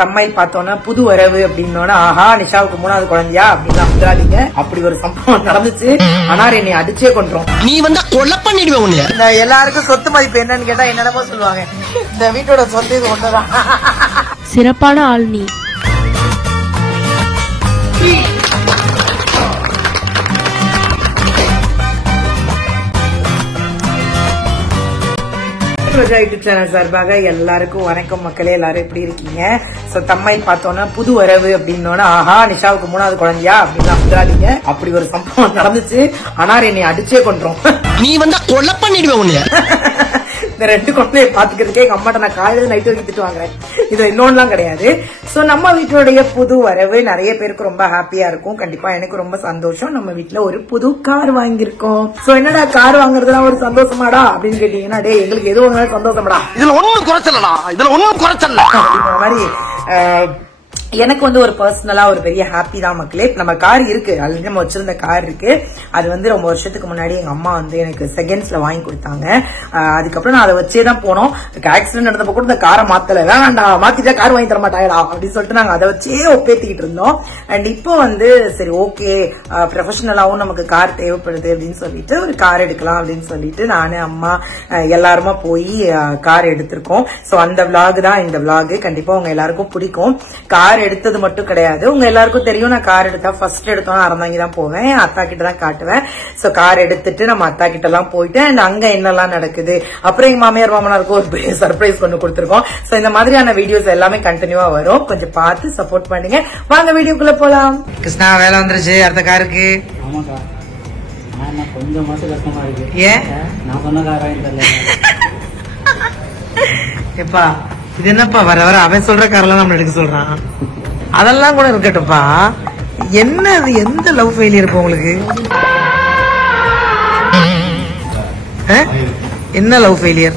தம்மையில் பார்த்தோன்னா புது வரவு அப்படின்னோன்னா ஆஹா நிஷாவுக்கு 3வது குழந்தையா அப்படின்னு வந்துடாதீங்க. அப்படி ஒரு சம்பவம் நடந்துச்சு. ஆனா என்னை அடிச்சே கொன்றோம். நீ வந்தா கொலை பண்ணிடுவேன் உன்னை. எல்லாருக்கும் சொத்து மதிப்பு என்னன்னு கேட்டா என்னென்னமோ சொல்லுவாங்க. இந்த வீட்டோட சொத்து இது ஒண்ணுதான். சிறப்பான ஆள் நீ. யூடியூப் சேனல் சார்பாக எல்லாருக்கும் வணக்கம் மக்களே. எல்லாரும் எப்படி இருக்கீங்க? தம்மையில் பார்த்தோன்னா புது வரவு அப்படின்னோன்னா ஆஹா நிஷாவுக்கு 3வது குழந்தையா அப்படின்னு வந்துடாதீங்க. அப்படி ஒரு சம்பவம் நடந்துச்சு. ஆனா என்னை அடிச்சே கொன்றோம். நீ வந்தா கொலை பண்ணிடுவேன் உன்னை. இந்த 2 குழந்தைய பாத்துக்கிறதுக்கே எங்க அம்மாட்ட நான் காலையில நைட்டு வரைக்கும் திட்டு வாங்குறேன். இது இன்னொன்னுலாம் கிடையாது. நம்ம வீட்டுடைய புது வரவு நிறைய பேருக்கு ரொம்ப ஹாப்பியா இருக்கும். கண்டிப்பா எனக்கு ரொம்ப சந்தோஷம். நம்ம வீட்டுல ஒரு புது கார் வாங்கியிருக்கோம். என்னடா கார் வாங்குறதுலாம் ஒரு சந்தோஷமாடா அப்படின்னு கேட்டீங்கன்னா டே எங்களுக்கு எது வாங்கினாலும் சந்தோஷமாடா, இதுல ஒண்ணும் குறைச்சலடா, இதுல ஒண்ணும் குறைச்சல அப்படிங்கிற மாதிரி எனக்கு ஒரு பர்சனலா ஒரு பெரிய ஹாப்பி தான் மக்களே. நம்ம கார் இருக்கு, ஆல்ரெடி நம்ம வச்சிருந்த கார் இருக்கு. அது ரொம்ப வருஷத்துக்கு முன்னாடி எங்க அம்மா எனக்கு செகண்ட்ஸ்ல வாங்கி கொடுத்தாங்க. அதுக்கப்புறம் நான் அதை வச்சே தான் போனோம். ஆக்சிடென்ட் நடந்தப்ப கூட இந்த காரை மாத்தல, வேண்டாம் மாத்திட்டா கார் வாங்கி தர மாட்டாயடா அப்படின்னு சொல்லிட்டு நாங்க அதை வச்சே ஒப்பேத்திக்கிட்டு இருந்தோம். அண்ட் இப்போ சரி ஓகே ப்ரொஃபஷனலாவும் நமக்கு கார் தேவைப்படுது அப்படின்னு சொல்லிட்டு ஒரு கார் எடுக்கலாம் அப்படின்னு சொல்லிட்டு நானு அம்மா எல்லாருமா போய் கார் எடுத்திருக்கோம். அந்த விளாக் தான் இந்த விளாக். கண்டிப்பா உங்க எல்லாருக்கும் பிடிக்கும். கார் எடுத்தது மட்டும் கிடையாது, உங்க எல்லாருக்கும் தெரியும் நான் கார் எடுத்தா ஃபர்ஸ்ட் எடுத்தோம் அறந்தாங்கி தான் போவேன், அத்தா கிட்ட தான் காட்டுவேன். கார் எடுத்துட்டு நம்ம அத்தா கிட்ட எல்லாம் போயிட்டு அண்ட் அங்க என்னெல்லாம் நடக்குது, அப்புறம் எங்க மாமியார் மாமனாருக்கு ஒரு பெரிய சர்ப்ரைஸ் கொண்டு கொடுத்துருக்கோம். இந்த மாதிரியான வீடியோஸ் எல்லாமே கண்டினியூவா வரும். கொஞ்சம் பார்த்து சப்போர்ட் பண்ணுங்க. வாங்க வீடியோக்குள்ள போலாம். கிருஷ்ணா வேலை வந்துருச்சு அடுத்த காருக்கு. கொஞ்சம் மாசம் கஷ்டமா இருக்கு. ஏன் நான் சொன்ன கார் வாங்கி தரல. எப்பா இது என்னப்பா வர வர அவன் சொல்ற காரெல்லாம் நம்ம எடுக்க சொல்றான். அதெல்லாம் கூட இருக்கட்டும்ப்பா. என்ன அது எந்த லவ் ஃபெயிலியர் இப்போ உங்களுக்கு? என்ன லவ் ஃபெயிலியர்?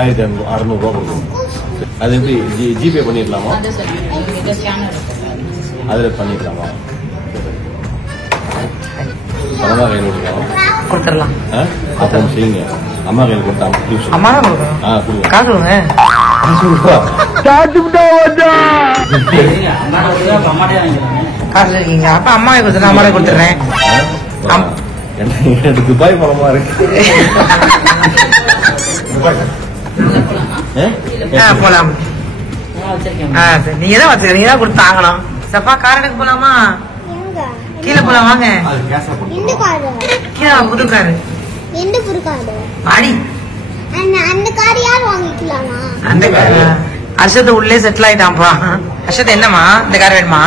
1600 ரூபா கொடுக்கணும். அது எப்படி ஜிபே பண்ணிடலாமா? அதில் பண்ணிடலாமா? அம்மா கையில் கொடுத்துடலாம். அப்போ செய்யுங்க. அம்மா கையில் கொடுத்தாங்க. அம்மா தான் கொடுக்கணும். காசு கொடுங்க. காசு இருக்கீங்க அப்ப அம்மா கொடுத்து அம்மாவே கொடுத்துறேன். எனக்கு துபாய் பணமா இருக்கு. போலாம். நீங்க தான் வச்சுக்க, நீங்க தான் கொடுத்து ஆகணும். சப்பா காரனுக்கு போலாமா? கீழே போலாம் வாங்க. கீழே புது காரு அந்த கார் யார் வாங்கிக்கலாமா? அந்த கார் அர்ஷத்து உள்ளே செட்டில் ஆயிட்டான்ப்பா. அர்ஷத்து என்னமா இந்த கார் வேணுமா?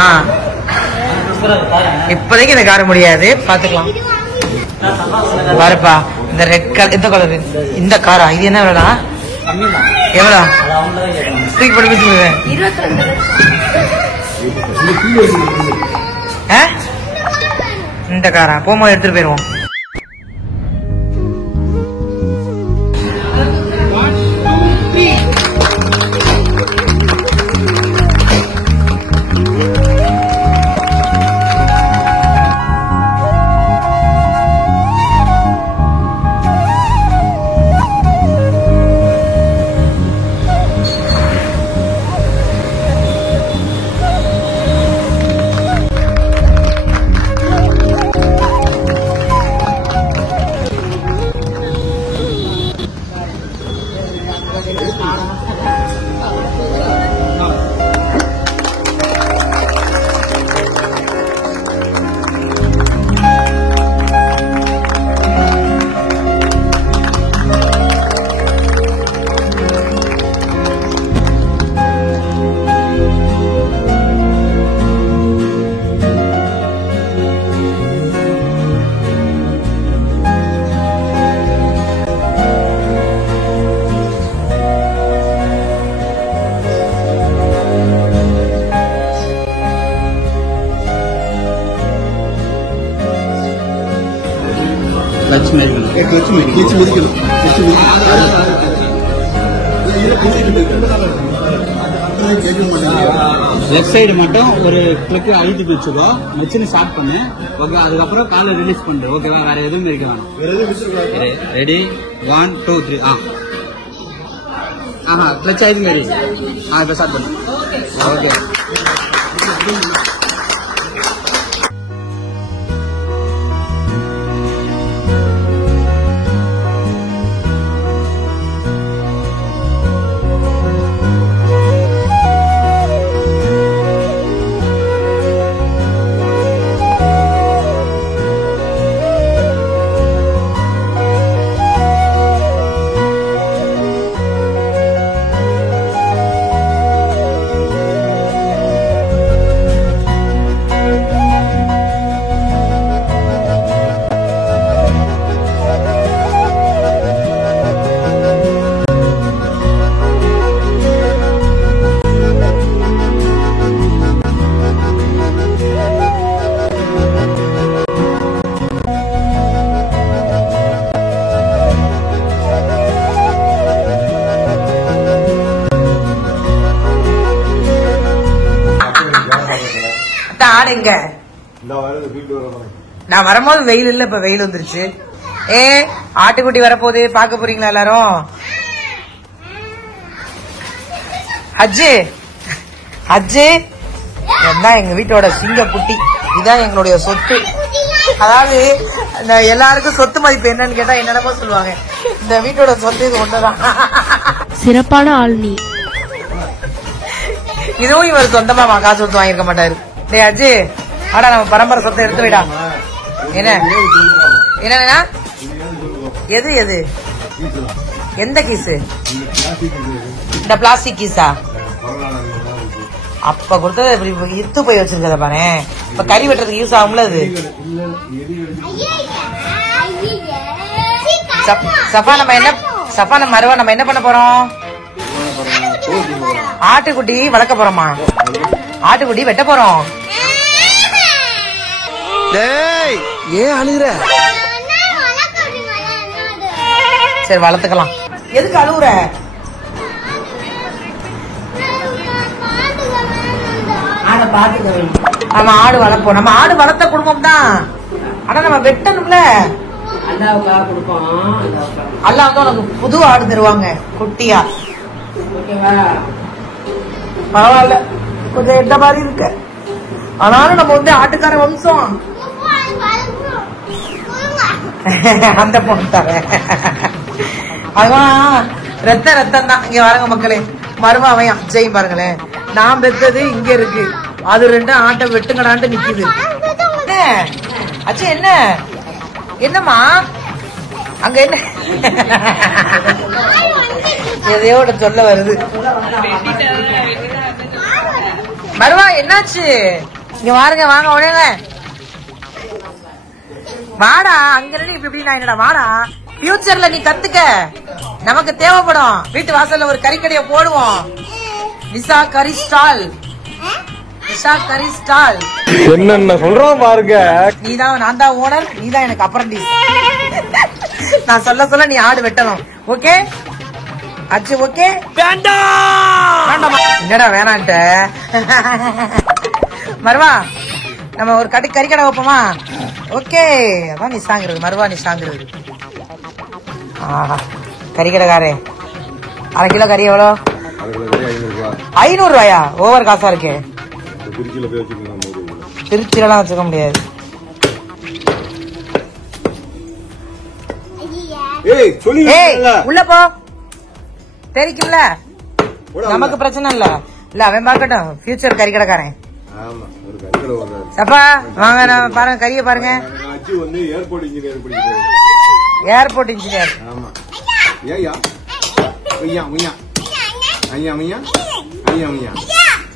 இப்போதைக்கு இந்த கார் முடியாது, பாத்துக்கலாம். பாருப்பா இந்த ரெட் கலர் எந்த கலரு இந்த காரா? இது என்ன விலைடா? எவ்வளோ தூக்கி போட்டு வச்சுருவேன். இந்த காரா போகும்போது எடுத்துட்டு போயிருவோம். லெஃப்ட் சைடு மட்டும் ஒரு கிளிக் அழுத்தி வச்சுக்கோ, வச்சுன்னு ஸ்டார்ட் பண்ணு. ஓகே, அதுக்கப்புறம் காலை ரிலீஸ் பண்ணு. ஓகேவா? வேற எதுவும் இருக்க வேணும். ரெடி 1 2 3. கிளச் ஆயிடுங்க இப்ப ஸ்டார்ட் பண்ணு. ஓகே ஆடுங்க. நான் வரும்போது வெயில் இல்ல, இப்ப வெயில் வந்துருச்சு. ஆட்டுக்குட்டி வரப்போகுது, பாக்க போறீங்களா எல்லாரும்? அஜ்ஜு அஜ்ஜு இதான் எங்க வீட்டோட சிங்க குட்டி. இதான் எங்களுடைய சொத்து. அதாவது எல்லாருக்கும் சொத்து மதிப்பு என்னன்னு கேட்டா என்னென்னமோ சொல்லுவாங்க. இந்த வீட்டோட சொத்து இது ஒண்ணுதான். சிறப்பான ஆள் நீ. இதுவும் இவர் சொந்தமா காசு கொடுத்து வாங்கிருக்க மாட்டாரு. டேய் அஜி, ஆடா நம்ம பரம்பரை சொத்தை எடுத்து விடா. என்ன என்னன்னா எது எது எந்த கீசு? இந்த பிளாஸ்டிக் கீஸா? அப்ப கொடுத்தது இப்படி இத்து போய் வச்சிருக்கத பாரு. இப்ப கறி வெட்டுறதுக்கு யூஸ் ஆகும்ல அது. சஃபா நம்ம மருவா நம்ம என்ன பண்ண போறோம்? ஆட்டுக்குட்டி வளர்க்க போறோமா? ஆட்டுக்குட்டி வெட்ட போறோம். ஏன் அழுகுற? சரி வளர்த்துக்கலாம். எதுக்கு அழுகுற? ஆடை பாத்துக்க. நம்ம ஆடு வளர்ப்போம். நம்ம ஆடு வளர்த்த குடும்பம் தான். ஆனா நம்ம வெட்டணும்ல. அல்லாவுக்காக கொடுப்போம். அல்லா வந்து உனக்கு புது ஆடு தருவாங்க குட்டியா. ஓகேவா? பரவாயில்ல, கொஞ்சம் எந்த மாதிரி இருக்கு. ஆனாலும் நம்ம வந்து ஆட்டுக்கார வம்சம். அந்த பொண்ணு தர அதான் ரத்தம் தான். இங்க வரங்க மக்களே, மருமாவையும் அஜயும் பாருங்களேன். நான் பெத்தது இங்க இருக்கு, அது ரெண்டும் ஆட்டை வெட்டுங்கடான்ட்டு நிக்குது. அஜய் என்ன என்னம்மா அங்க என்ன எதையோட சொல்ல வருது. மருவா என்னாச்சு? இங்க வாருங்க, வாங்க உடனே வாடா. அங்க இப்படி நான் என்னடா வாடா. ஃபியூச்சர்ல நீ கத்துக்க, நமக்கு தேவைப்படும். வீட்டு வாசல்ல ஒரு கறிக்கடையை போடுவோம். நிஷா கறி ஸ்டால். நிஷா கறி ஸ்டால். என்னென்ன சொல்றோம் பாருங்க. நீதான், நான் தான் ஓனர், நீதான் எனக்கு அப்ரண்டிஸ். நான் சொல்ல நீ ஆடு வெட்டணும். ஓகே அச்சு? ஓகே வேண்டாம். என்னடா வேணான்ட்ட? மருவா நம்ம ஒரு கறிக்கடை வைப்போமா? ஓகே, அதான் நிஷாங்கிறது. மருவா நிஷாங்கிறது. கறிக்கடைக்காரே, அரை கிலோ கறி எவ்வளோ? 500 ரூபாயா? ஓவர் காசா இருக்கு. திருச்சிலாம் வச்சுக்க முடியாது. உள்ள போ, தெரிக்கும்ல, நமக்கு பிரச்சனை இல்ல. இல்ல அவன் பாக்கட்டும், ஃபியூச்சர் கறிக்கடைக்காரன். சப்பா வாங்க, நான் பாருங்க கறிய பாருங்க. Airport engineer.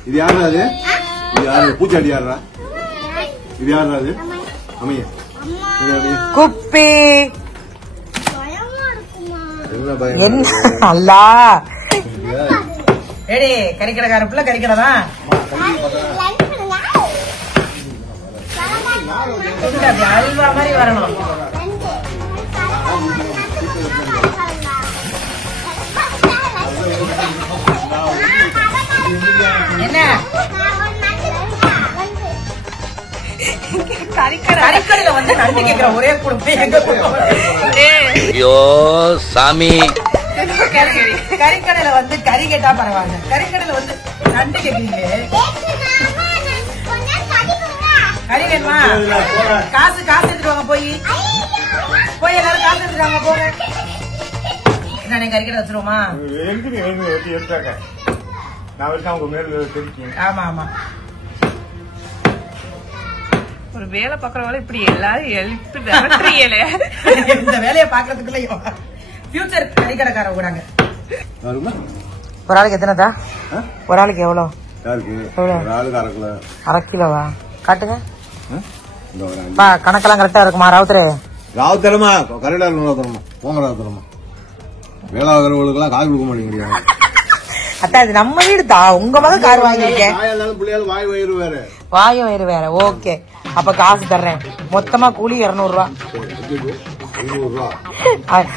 இது யாரா? அது யாரு? பூச்சாடி யாரா? இது யாரா? அது அமையா குப்பி. என்ன அல்லா ஏடி, கறிக்கடைக்கார பிள்ளை கறிக்கடை தான். அல்வா மாதிரி வரணும். என்ன கறிக்கடையில வந்து நன்றி கேட்கிற ஒரே குடும்பம் எங்க குடும்பம். ஐயோ சாமி. கறிக்கடையில வந்து கறி கேட்டா பரவாயில்ல, கறிக்கடையில வந்து நண்டு கேக்குறீங்களே. கறி வேணுமா? காசு எடுத்துட்டு வாங்க. போய் எல்லாரும் காசு எடுத்துட்டு வாங்க. போங்க. என்ன கறிக்கடை வச்சிருவோமா? ஆமா ஆமா. ஒரு வேலை பாக்குறவங்க இப்படி எல்லாரும் எழுப்பு இந்த வேலையை பாக்குறதுக்குள்ள ஃபியூச்சர் கறிக்கடைக்கார கூடாங்க. ஒரு ஆளுக்கு எத்தனைதா? ஒரு ஆளுக்கு எவ்வளவு? அரை கிலோவா? காட்டுங்க. கணக்கெல்லாம் கரெக்டா இருக்குமா? ராவுத்தரமா கரெக்டா இருக்கும். போங்க ராவுத்தரமா. வேளாளர்களுக்கெல்லாம் கால் கொடுக்க மாட்டேங்கிறீங்க. அத்தா இது நம்ம வீடு தான். உங்க மகன் கார் வாங்கிருக்கேன். வாயும் வயிறு வேற. ஓகே, அப்ப காசு தர்றேன். மொத்தமா கூலி 200 ரூபா.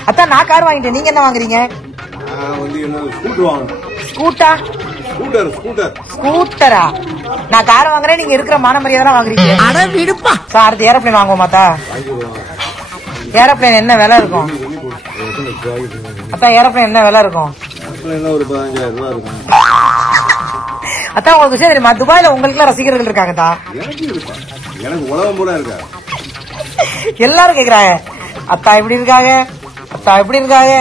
அத்தா நான் கார் வாங்கிட்டேன். நீங்க என்ன வாங்குறீங்க? ஸ்கூட்டரா? நான் கார் வாங்குறேன், நீங்க இருக்கிற மான மரியாதை வாங்குறீங்க. அடுத்து ஏரோப்ளேன் வாங்குவோம். மாத்தா ஏரோப்ளேன் என்ன விலை இருக்கும்? அத்தா ஏரோப்ளேன் என்ன விலை இருக்கும்? அத்தா உங்களுக்கு விஷயம் தெரியுமா? துபாயில உங்களுக்கு ரசிகர்கள் இருக்காங்கதா. எனக்கு உலகம் பூரா இருக்கா. எல்லாரும் கேக்குறாங்க அத்தா எப்படி இருக்காங்க, அத்தா எப்படி இருக்காங்க.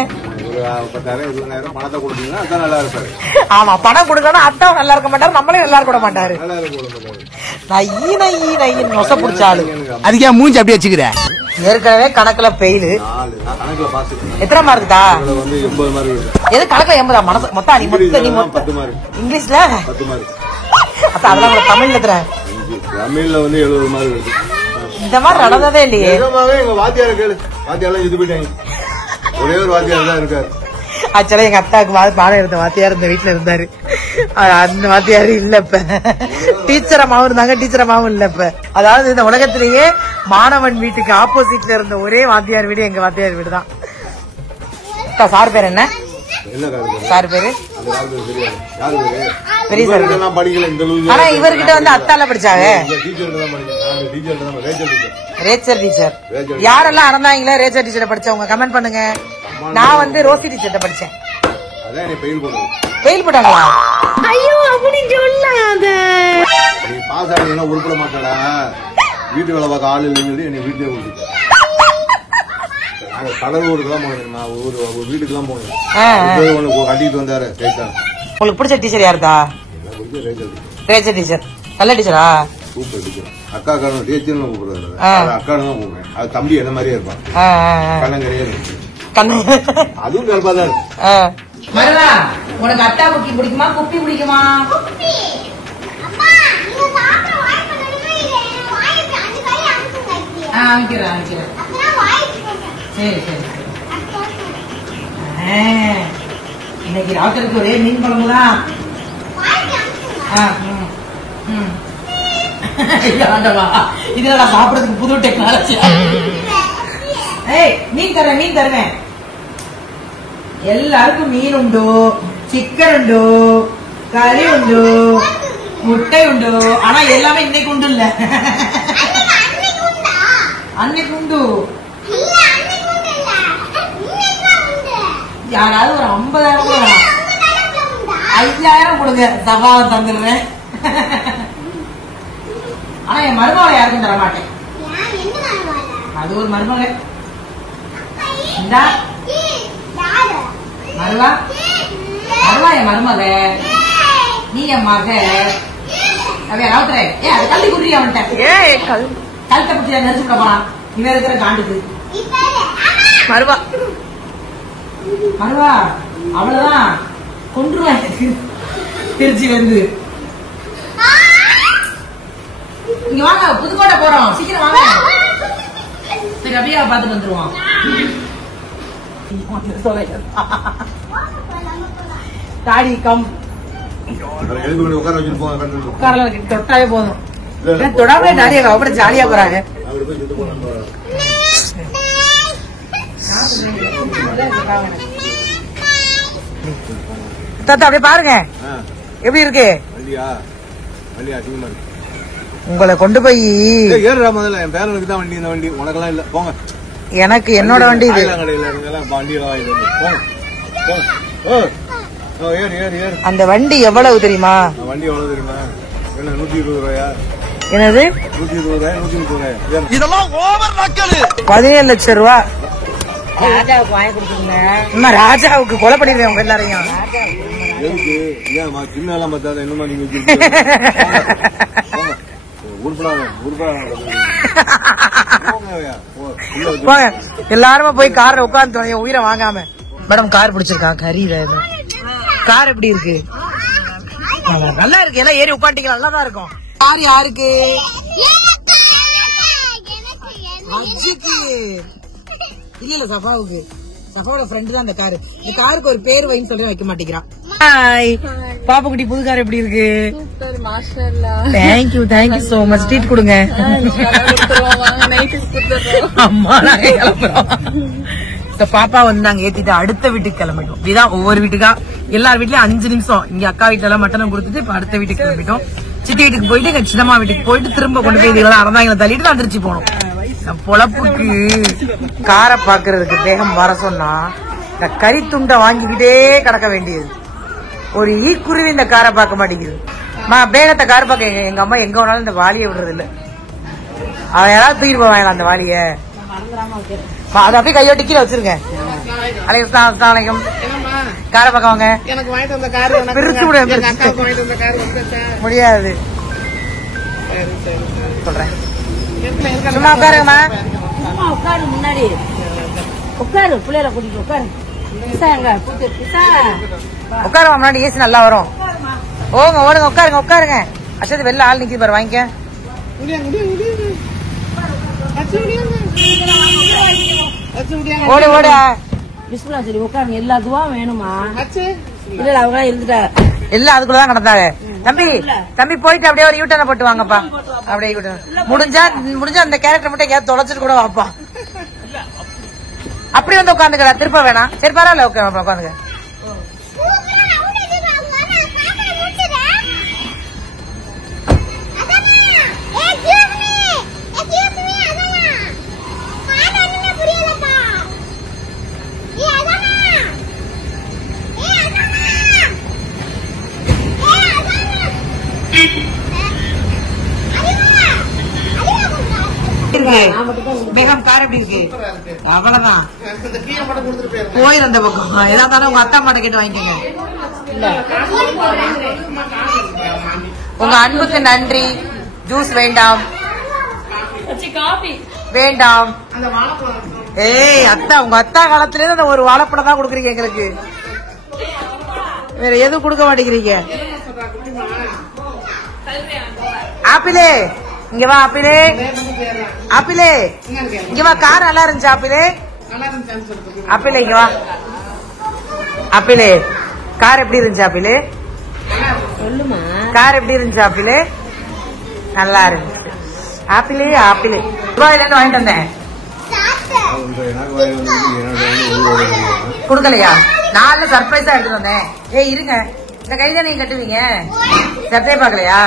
10,000-20,000 பணத்தை கொடுத்தீங்கன்னா அத்தா நல்லா இருப்பாரு. ஆமா, பணம் கொடுக்கணும். அத்தா நல்லா இருக்க மாட்டாரு, நம்மளே நல்லா இருக்க மாட்டாரு. நொச புடிச்சாலு. அதுக்கே மூஞ்சி அப்படியே வச்சுக்கிற. ஏற்கனவே கணக்குல பெயிலு. எத்தனை மார்க்குதா? எது கணக்குல 80? மனசு மொத்தம் இங்கிலீஷ்ல 10 மார்க். அத்தா அதெல்லாம் கூட தமிழ்ல எத்தனை? தமிழ்ல வந்து 70 மார்க் இருக்கு. இந்த மாதிரி நடந்ததே இல்லையே. எங்க வாத்தியார கேளு. வாத்தியாரெல்லாம் இது போயிட்டாங்க. ஒரே ஒரு வாத்தியார் தான் இருக்காரு. ஆக்சுவலா எங்க அத்தாவுக்கு பாடம் இருந்த வாத்தியார் இந்த வீட்டுல இருந்தாரு. அந்த வாத்தியாரு இல்ல இப்ப. டீச்சரமாவும் இருந்தாங்க, டீச்சரமாவும் இல்ல இப்ப. அதாவது இந்த உலகத்திலேயே மாணவன் வீட்டுக்கு ஆப்போசிட்ல இருந்த ஒரே வாத்தியார் வீடு எங்க வாத்தியார் வீடு தான். சார் பேர் என்ன? சார் பேரு பெரிய சார். ஆனா இவர்கிட்ட வந்து அத்தால படிச்சாங்க. ரேச்சர் டீச்சர். யாரெல்லாம் அறந்தாங்களே ரேச்சர் டீச்சர் படிச்சவங்க கமெண்ட் பண்ணுங்க. நான் வந்து ரோசி டீச்சர்ட்ட படிச்சேன். பெயில் போட்டாங்களா? ஐயோ அப்படி சொல்லாத. நீ பாஸ் ஆகலைன்னா உருப்பட மாட்டாடா. வீட்டு வேலை பார்க்க ஆள் இல்லைன்னு என்னை வீட்டுல கொடுத்து கடலூருக்குலாம் போனேன். ஒரு வீட்டுக்குலாம் போனேன். கட்டிட்டு வந்தாரு. உங்களுக்கு பிடிச்ச டீச்சர் யாருதா? ரேச்சர் டீச்சர். நல்ல டீச்சரா? Super teacher. அக்கா காரணம் டீச்சர்னு கூப்பிடுறாரு. அக்கானு தான் கூப்பிடுறேன். அது தம்பி என்ன மாதிரியே இருப்பான். கண்ணங்கரையே இருக்கு. அதுவும் கருப்பா தான் இருக்கு. மருவா, உனக்கு அட்டா குக்கி பிடிக்குமா குப்பி பிடிக்குமா? சரி சரி. இன்னைக்கு ராத்திரிக்கு ஒரே மீன் குழம்புதான். இதுல சாப்பிடறதுக்கு புது டெக்னாலஜி. மீன் தருவேன். எல்லாருக்கும் மீன் உண்டு, சிக்கன் உண்டு, கறி உண்டு, முட்டை உண்டு. ஆனா எல்லாமே இன்னைக்கு உண்டு இல்ல, அன்னைக்கு உண்டு. யாராவது ஒரு 50,000 5,000 கொடுங்க, சவாவை தந்துடுறேன். ஆனா என் மருமகளை யாருக்கும் தர மாட்டேன். அது ஒரு மருமக. மருவா என் மருமக, நீ என் மக. அது கல்வி குடுறி அவன்கிட்ட. கழுத்தை பிடிச்சி நெரிச்சு விட போறான் இவன் இருக்கிற காண்டுக்கு. மருவா அவ்வளவுதான், கொன்றுவேன். திருச்சி வந்து இங்க வாங்க, புதுக்கோட்டை போறோம், சீக்கிரம் வாங்க. சரி, அபியாவை பார்த்து வந்துருவோம். தாடி கம் தொட்டாவே போதும். தொடாமலே தாடியை அப்புறம் ஜாலியா போறாங்க. தாத்தா அப்படியே பாருங்க எப்படி இருக்கு. உங்களை கொண்டு போய் என் பேரனுக்கு தான் வண்டி. இந்த வண்டி உனக்கெல்லாம் இல்ல, போங்க. எனக்கு என்னோட வண்டி இது. ஏறு ஏறு ஏறு. அந்த வண்டி எவ்வளவு தெரியுமா? வண்டி எவ்வளவு தெரியுமா? என்ன 120 ரூபாயா? என்னது 120 ரூபாயா 130 ரூபாயா? இதெல்லாம் ஓவர் நக்கல். 17 லட்சம் ரூபா ராஜாவுக்கு வாங்கி கொடுத்துருங்க. ராஜாவுக்கு கொலை பண்ணிடுவேன் உங்க எல்லாரையும். எதுக்கு? ஏன் சின்ன எல்லாம் பார்த்தாத என்னமா நீங்க எல்லாருமே போய் கார்ல உட்கார்ந்து உயிரை வாங்காம. மேடம் கார் பிடிச்சிருக்கா? கறி கார் எப்படி இருக்கு? நல்லா இருக்கு. எல்லாம் ஏறி உட்காந்துக்கலாம். நல்லாதான் இருக்கும். கார் யாருக்கு? இல்ல இல்ல சஃபாவுக்கு. சஃபாவோட ஃப்ரெண்ட் தான் அந்த காரு. இந்த காருக்கு ஒரு பேர் வைன்னு சொல்லி வைக்க மாட்டேங்கிறான். ஹாய் பாப்புக்குட்டி, புது கார் எப்படி இருக்கு? Thank you thank you so much. Treat கொடுங்க. அம்மா நாங்க கிளம்புறோம். பாப்பா வந்து நாங்க ஏத்திட்டு அடுத்த வீட்டுக்கு கிளம்பிட்டோம். இதுதான் ஒவ்வொரு வீட்டுக்கா. எல்லார் வீட்லயும் 5 நிமிஷம். இங்க அக்கா வீட்டுல எல்லாம் மட்டனம் கொடுத்துட்டு இப்ப அடுத்த வீட்டுக்கு கிளம்பிட்டோம். சித்தி வீட்டுக்கு போயிட்டு எங்க சின்னம்மா வீட்டுக்கு போயிட்டு திரும்ப கொண்டு போய் இதெல்லாம் அறந்தாங்களை தள்ளிட்டு தான் திருச்சி போனோம். பொழப்புக்கு காரை பாக்குறதுக்கு தேகம் வர சொன்னா இந்த கறி துண்டை வாங்கிக்கிட்டே கிடக்க வேண்டியது. ஒரு ஈக்குருவி இந்த காரை பார்க்க மாட்டேங்குது. பேகத்தை காரை பார்க்க எங்க அம்மா எங்க வேணாலும் இந்த வாலியை விடுறது இல்ல. அவன் யாராவது தூக்கிட்டு போவாங்களா அந்த வாலிய? அதை அப்படியே கையோட்டி கீழே வச்சிருங்க. அலைக்கும் காரை பார்க்க வாங்க. பிரிச்சு முடியாது சொல்றேன். சும்மா உட்காருங்கம்மா. உட்காரு முன்னாடி உட்காரு. பிள்ளைல கூட்டிட்டு உட்காரு. உட்காருமா முன்னாடி. ஏசி நல்லா வரும். ஓங்க ஓடுங்க. உட்காருங்க உட்காருங்க. அச்சது வெளில ஆள் நிக்குது பாரு. வாங்கிக்க. ஓடு ஓடு. பிஸ்மில்லா சொல்லி உட்காருங்க. எல்லா துவாவும் வேணுமா? இல்ல அவங்க இருந்துட்டா எல்லாம் அதுக்குள்ளதான் கிடந்தாங்க. தம்பி தம்பி போயிட்டு அப்படியே ஒரு யூட்டர்னை போட்டு வாங்கப்பா. அப்படியே யூட்டர்ன் முடிஞ்சா அந்த கேரக்டர் மட்டும் எங்கேயாவது தொலைச்சிட்டு கூட வாப்பா. அப்படி வந்து உட்காந்துக்கடா. திருப்ப வேணாம். சரி பரவாயில்ல. ஓகே உட்காந்துக்க. மேகம் கார் எப்படி இருக்கு? அவ்வளவுதான். போயிரு அந்த பக்கம். ஏதாவது உங்க அத்தா அம்மாட்ட கேட்டு வாங்கிக்கோங்க. உங்க அன்புக்கு நன்றி. ஜூஸ் வேண்டாம் வேண்டாம். ஏய் அத்தா, உங்க அத்தா காலத்துல இருந்து ஒரு வாழைப்பழம் தான் கொடுக்குறீங்க எங்களுக்கு. வேற எதுவும் கொடுக்க மாட்டேங்கிறீங்க. ஆப்பிளே இங்க வா. ஆப்பிளே ஆப்பிளே இங்க வா. கார் நல்லா இருந்துச்சு. ஆப்பிளே ஆப்பிளே இங்க வா. ஆப்பிளே கார் எப்படி இருந்துச்சு? ஆப்பிளே சொல்லுமா. கார் எப்படி இருந்துச்சு? ஆப்பிளே நல்லா இருந்துச்சு. ஆப்பிளே ஆப்பிளே ரூபாயில இருந்து வாங்கிட்டு வந்தேன். குடுக்கலையா? நாலு சர்ப்ரைஸா எடுத்துட்டு வந்தேன். ஏய் இருங்க. இந்த கைதான் நீங்க கட்டுவீங்க. சட்டையை பாக்கலையா?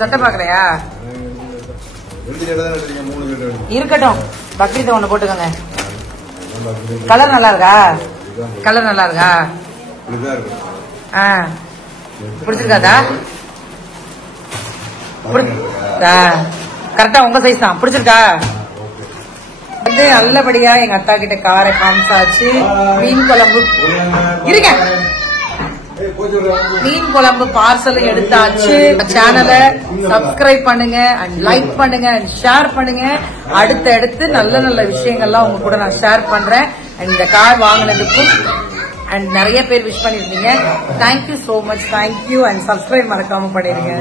சட்டை பாக்கலையா? இருக்கட்டும். பக்ரீத்தை ஒண்ணு போட்டுக்கோங்க. கலர் நல்லா இருக்கா? கலர் நல்லா இருக்கா? பிடிச்சிருக்காதா? கரெக்டா உங்க சைஸ் தான். பிடிச்சிருக்கா? வந்து நல்லபடியா எங்க அத்தா கிட்ட காரை காமிச்சாச்சு. மீன் குழம்பு இருங்க. மீன் குழம்பு பார்சல் எடுத்தாச்சு. சேனலை சப்ஸ்கிரைப் பண்ணுங்க அண்ட் லைக் பண்ணுங்க அண்ட் ஷேர் பண்ணுங்க. அடுத்து நல்ல நல்ல விஷயங்கள்லாம் உங்க கூட நான் ஷேர் பண்றேன். அண்ட் இந்த கார் வாங்கினதுக்கும் அண்ட் நிறைய பேர் விஷ் பண்ணிருந்தீங்க. Thank you so much. Thank you. And subscribe மறக்காம பண்ணிருங்க.